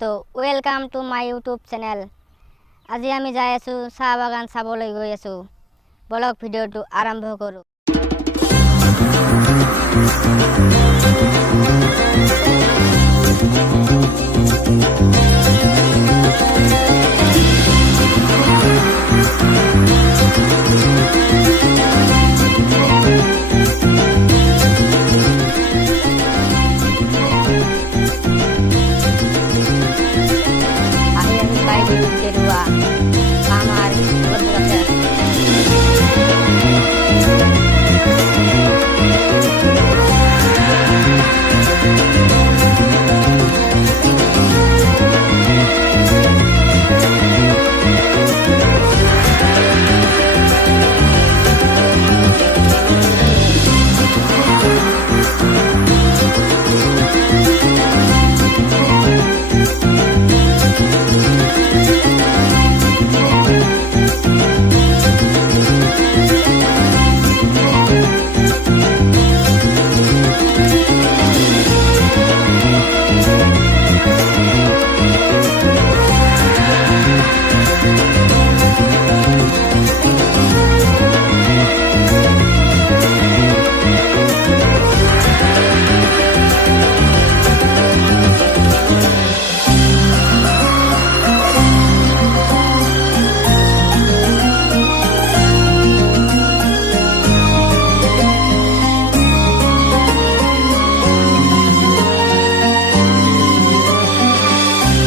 তো welcome to my YouTube channel. আজি আমি যাই আছোঁ চাহ বাগান চাবলৈ গৈ আছোঁ। ব্লগ ভিডিঅ'টো আৰম্ভ কৰোঁ। Kedua, kamar berproses.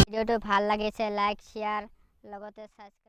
ভিডিঅ'টো ভাল লাগিছে লাইক শ্বেয়াৰ লগতে সাবস্ক্ৰাইব